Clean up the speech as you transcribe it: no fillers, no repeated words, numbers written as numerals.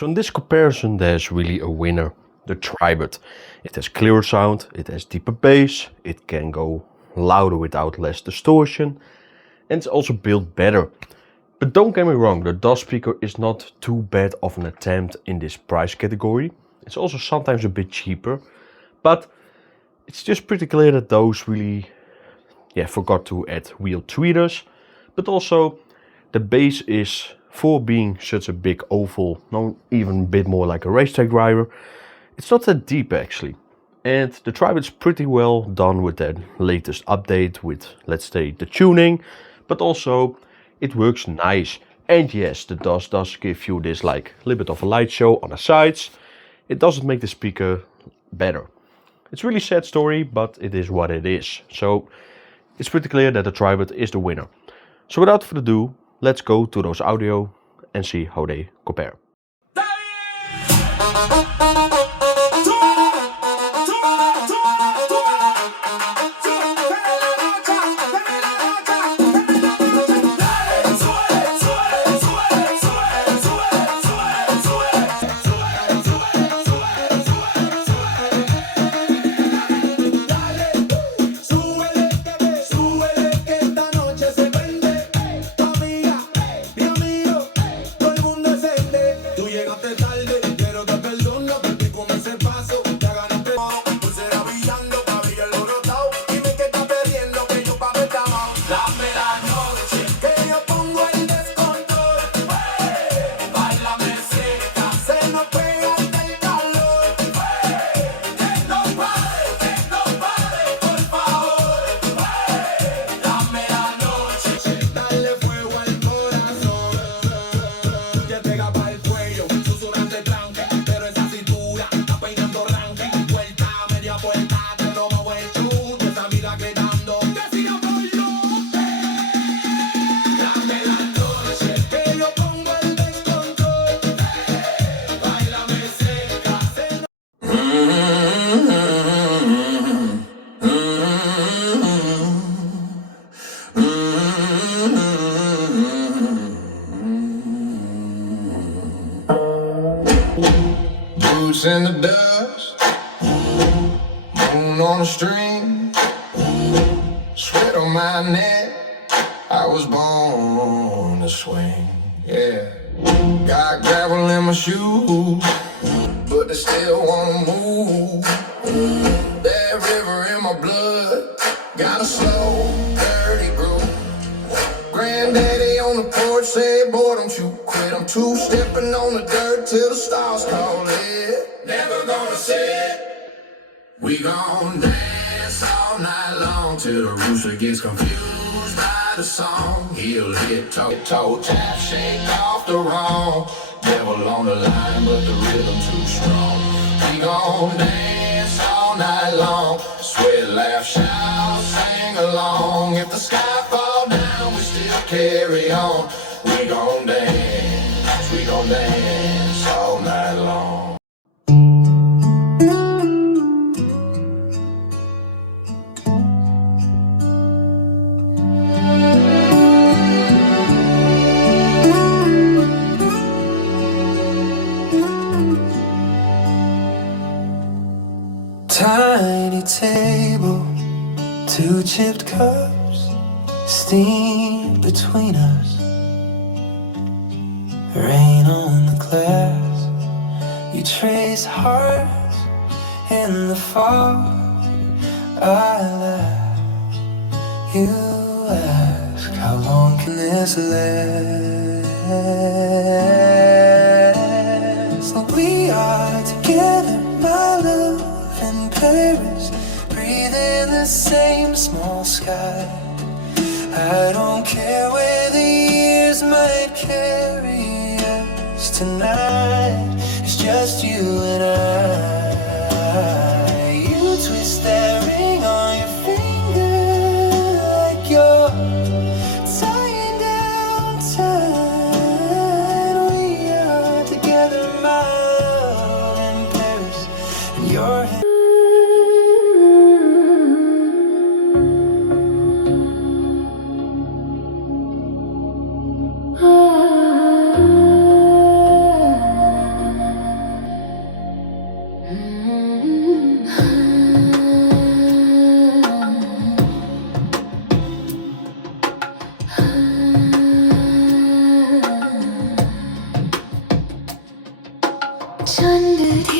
So in this comparison there's really a winner, the Tribit. It has clearer sound, it has deeper bass, it can go louder without less distortion, and it's also built better. But don't get me wrong, the DAS speaker is not too bad of an attempt in this price category. It's also sometimes a bit cheaper, but it's just pretty clear that those really forgot to add wheel tweeters. But also the bass is, for being such a big oval, no, even a bit more like a racetrack driver, it's not that deep actually. And the Tribit's pretty well done with that latest update with, let's say, the tuning, but also it works nice. And yes, the DAS does give you this like a little bit of a light show on the sides. It doesn't make the speaker better. It's really sad story, but it is what it is. So it's pretty clear that the Tribit is the winner. So without further ado, let's go to those audio and see how they compare. Boots in the dust, moon on the string, sweat on my neck, I was born to swing, yeah. Got gravel in my shoes, but they still wanna move. That river in my blood, got a slow, dirty groove. Granddaddy on the porch said, boy, don't you quit. I'm two-stepping on the dirt till the stars call it. Never gonna sit. We gon' dance all night long till the rooster gets confused by the song. He'll hit toe tap, shake off the wrong. Devil on the line, but the rhythm too strong. We gon' dance all night long. Sweat, laugh, shout, sing along. If the sky fall down, we still carry on. We gon' dance all night long. Tiny table, two chipped cups, steam between us, rain on the glass. You trace hearts in the fog. I laugh. You ask, how long can this last? We are together, my love, in Paris, breathing the same small sky. I don't care where the years might carry us tonight. It's just you and I. You twist that ring on your finger like you're tying down time. We are together, my love, in Paris, and your hand. D300